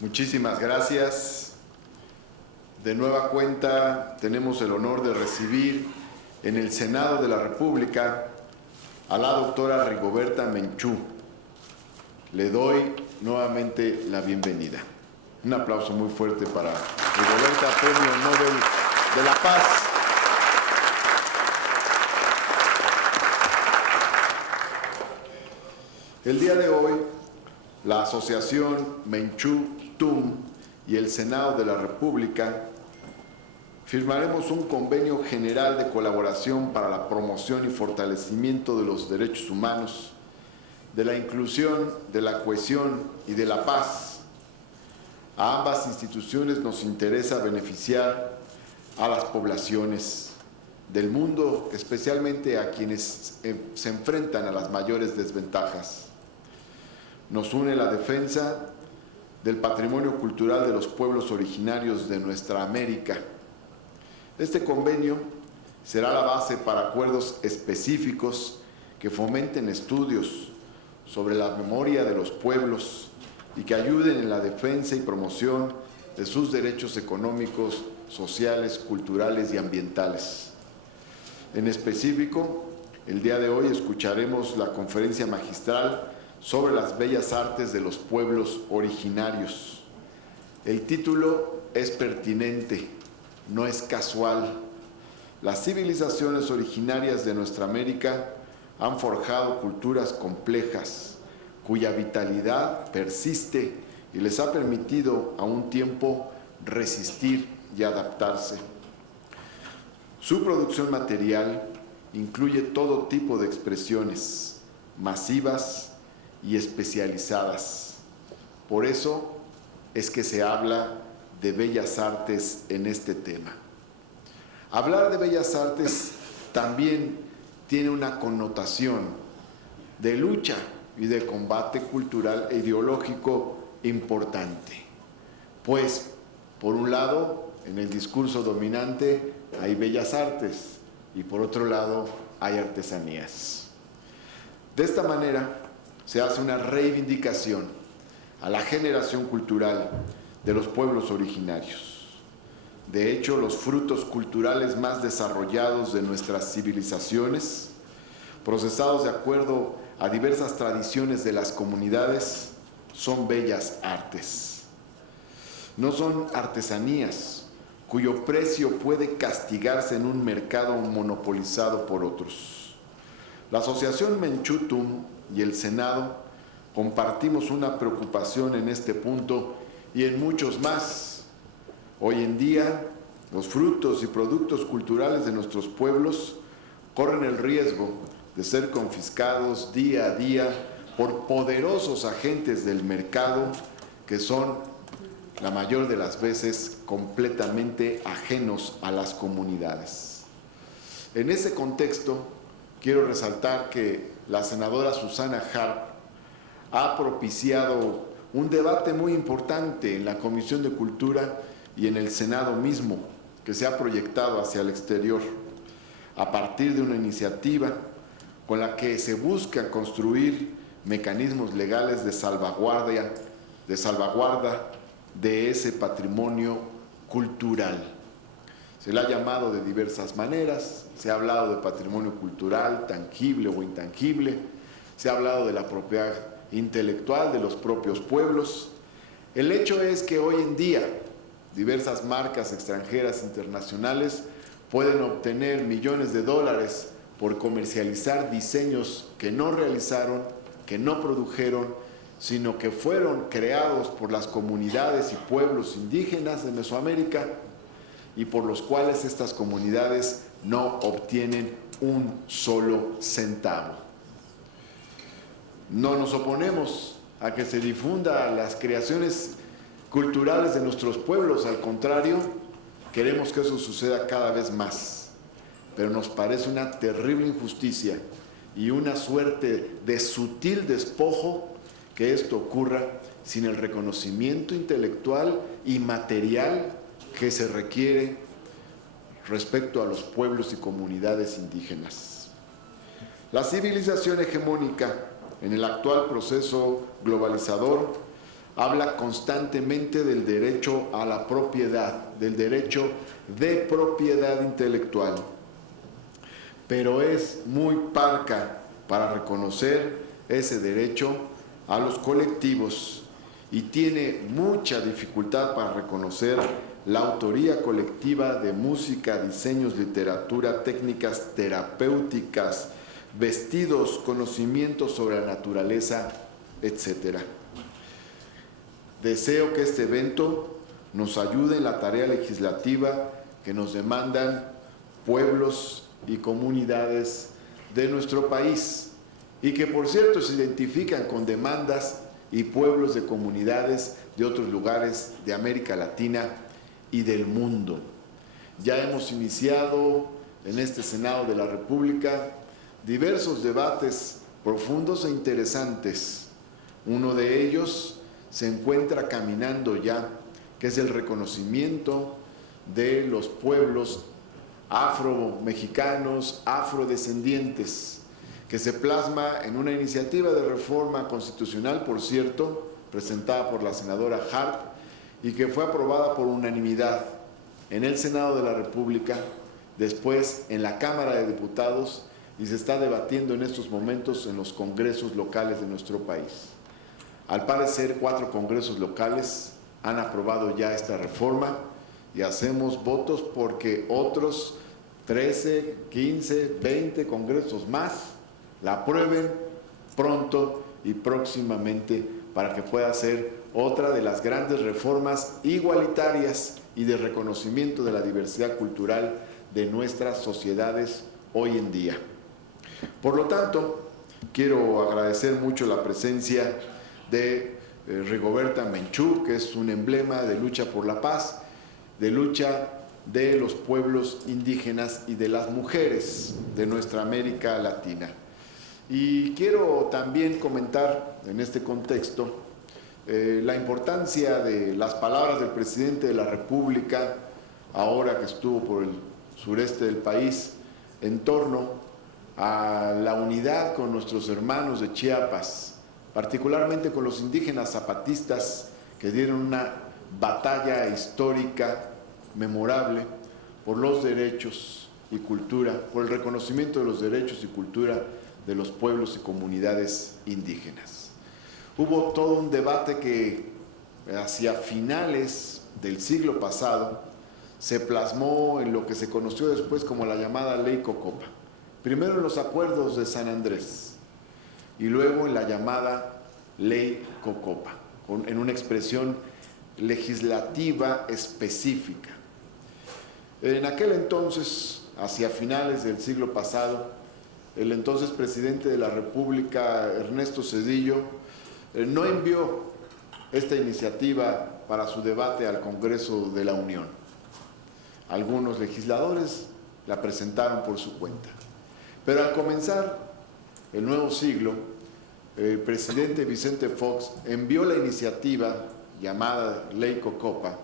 Muchísimas gracias. De nueva cuenta, tenemos el honor de recibir en el Senado de la República a la doctora Rigoberta Menchú. Le doy nuevamente la bienvenida. Un aplauso muy fuerte para Rigoberta, Premio Nobel de la Paz. El día de hoy, la Asociación Menchú-TUM y el Senado de la República firmaremos un convenio general de colaboración para la promoción y fortalecimiento de los derechos humanos, de la inclusión, de la cohesión y de la paz. A ambas instituciones nos interesa beneficiar a las poblaciones del mundo, especialmente a quienes se enfrentan a las mayores desventajas. Nos une la defensa del patrimonio cultural de los pueblos originarios de nuestra América. Este convenio será la base para acuerdos específicos que fomenten estudios sobre la memoria de los pueblos y que ayuden en la defensa y promoción de sus derechos económicos, sociales, culturales y ambientales. En específico, el día de hoy escucharemos la conferencia magistral sobre las bellas artes de los pueblos originarios. El título es pertinente, no es casual. Las civilizaciones originarias de nuestra América han forjado culturas complejas, cuya vitalidad persiste y les ha permitido a un tiempo resistir y adaptarse. Su producción material incluye todo tipo de expresiones masivas y especializadas. Por eso es que se habla de bellas artes en este tema. Hablar de bellas artes también tiene una connotación de lucha y de combate cultural e ideológico importante. Pues, por un lado, en el discurso dominante hay bellas artes y por otro lado hay artesanías. De esta manera, se hace una reivindicación a la generación cultural de los pueblos originarios. De hecho, los frutos culturales más desarrollados de nuestras civilizaciones, procesados de acuerdo a diversas tradiciones de las comunidades, son bellas artes. No son artesanías cuyo precio puede castigarse en un mercado monopolizado por otros. La Asociación Menchú-TUM y el Senado compartimos una preocupación en este punto y en muchos más. Hoy en día, los frutos y productos culturales de nuestros pueblos corren el riesgo de ser confiscados día a día por poderosos agentes del mercado que son, la mayor de las veces, completamente ajenos a las comunidades. En ese contexto, quiero resaltar que la senadora Susana Harp ha propiciado un debate muy importante en la Comisión de Cultura y en el Senado mismo, que se ha proyectado hacia el exterior, a partir de una iniciativa con la que se busca construir mecanismos legales de salvaguarda de ese patrimonio cultural. Se le ha llamado de diversas maneras, se ha hablado de patrimonio cultural, tangible o intangible, se ha hablado de la propiedad intelectual de los propios pueblos. El hecho es que hoy en día diversas marcas extranjeras internacionales pueden obtener millones de dólares por comercializar diseños que no realizaron, que no produjeron, sino que fueron creados por las comunidades y pueblos indígenas de Mesoamérica y por los cuales estas comunidades no obtienen un solo centavo. No nos oponemos a que se difunda las creaciones culturales de nuestros pueblos, al contrario, queremos que eso suceda cada vez más, pero nos parece una terrible injusticia y una suerte de sutil despojo que esto ocurra sin el reconocimiento intelectual y material que se requiere respecto a los pueblos y comunidades indígenas. La civilización hegemónica en el actual proceso globalizador habla constantemente del derecho a la propiedad, del derecho de propiedad intelectual, pero es muy parca para reconocer ese derecho a los colectivos y tiene mucha dificultad para reconocer la autoría colectiva de música, diseños, literatura, técnicas terapéuticas, vestidos, conocimientos sobre la naturaleza, etc. Deseo que este evento nos ayude en la tarea legislativa que nos demandan pueblos y comunidades de nuestro país y que, por cierto, se identifican con demandas y pueblos de comunidades de otros lugares de América Latina y del mundo. Ya hemos iniciado en este Senado de la República diversos debates profundos e interesantes. Uno de ellos se encuentra caminando ya, que es el reconocimiento de los pueblos afro-mexicanos, afrodescendientes, que se plasma en una iniciativa de reforma constitucional, por cierto, presentada por la senadora Harp y que fue aprobada por unanimidad en el Senado de la República, después en la Cámara de Diputados y se está debatiendo en estos momentos en los congresos locales de nuestro país. Al parecer, 4 congresos locales han aprobado ya esta reforma y hacemos votos porque otros 13, 15, 20 congresos más la aprueben pronto y próximamente para que pueda ser otra de las grandes reformas igualitarias y de reconocimiento de la diversidad cultural de nuestras sociedades hoy en día. Por lo tanto, quiero agradecer mucho la presencia de Rigoberta Menchú, que es un emblema de lucha por la paz, de lucha de los pueblos indígenas y de las mujeres de nuestra América Latina. Y quiero también comentar en este contexto la importancia de las palabras del presidente de la República, ahora que estuvo por el sureste del país, en torno a la unidad con nuestros hermanos de Chiapas, particularmente con los indígenas zapatistas que dieron una batalla histórica memorable por los derechos y cultura, por el reconocimiento de los derechos y cultura de los pueblos y comunidades indígenas. Hubo todo un debate que hacia finales del siglo pasado se plasmó en lo que se conoció después como la llamada Ley Cocopa. Primero en los acuerdos de San Andrés y luego en la llamada Ley Cocopa, en una expresión legislativa específica. En aquel entonces, hacia finales del siglo pasado, el entonces presidente de la República, Ernesto Zedillo, no envió esta iniciativa para su debate al Congreso de la Unión. Algunos legisladores la presentaron por su cuenta. Pero al comenzar el nuevo siglo, el presidente Vicente Fox envió la iniciativa llamada Ley Cocopa,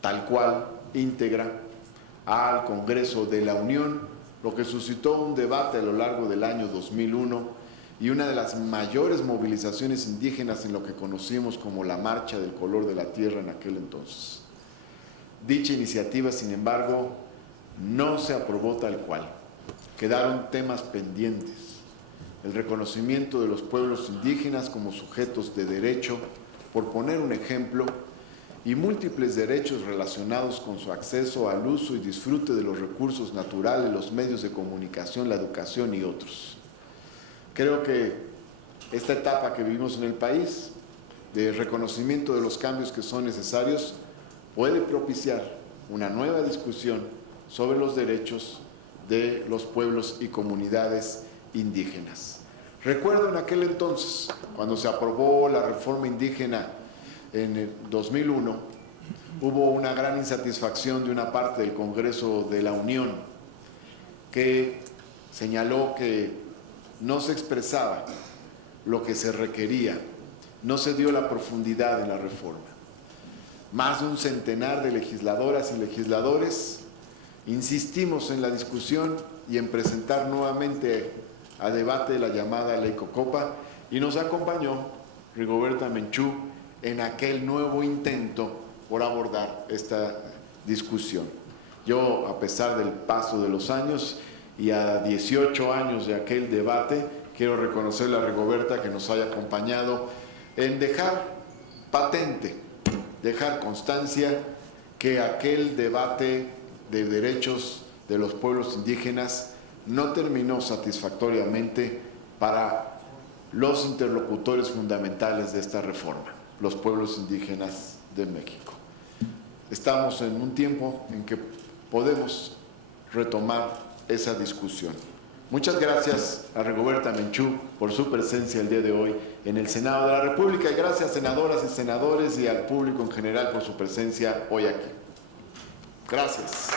tal cual, íntegra, al Congreso de la Unión, lo que suscitó un debate a lo largo del año 2001 y una de las mayores movilizaciones indígenas en lo que conocimos como la Marcha del Color de la Tierra en aquel entonces. Dicha iniciativa, sin embargo, no se aprobó tal cual. Quedaron temas pendientes. El reconocimiento de los pueblos indígenas como sujetos de derecho, por poner un ejemplo, y múltiples derechos relacionados con su acceso al uso y disfrute de los recursos naturales, los medios de comunicación, la educación y otros. Creo que esta etapa que vivimos en el país, de reconocimiento de los cambios que son necesarios, puede propiciar una nueva discusión sobre los derechos de los pueblos y comunidades indígenas. Recuerdo en aquel entonces, cuando se aprobó la reforma indígena en el 2001, hubo una gran insatisfacción de una parte del Congreso de la Unión que señaló que no se expresaba lo que se requería, no se dio la profundidad en la reforma. Más de un centenar de legisladoras y legisladores insistimos en la discusión y en presentar nuevamente a debate la llamada Ley Cocopa y nos acompañó Rigoberta Menchú en aquel nuevo intento por abordar esta discusión. Yo, a pesar del paso de los años y a 18 años de aquel debate, quiero reconocerle a Rigoberta que nos haya acompañado en dejar patente, dejar constancia que aquel debate de derechos de los pueblos indígenas no terminó satisfactoriamente para los interlocutores fundamentales de esta reforma, los pueblos indígenas de México. Estamos en un tiempo en que podemos retomar esa discusión. Muchas gracias a Rigoberta Menchú por su presencia el día de hoy en el Senado de la República y gracias, senadoras y senadores, y al público en general por su presencia hoy aquí. Gracias.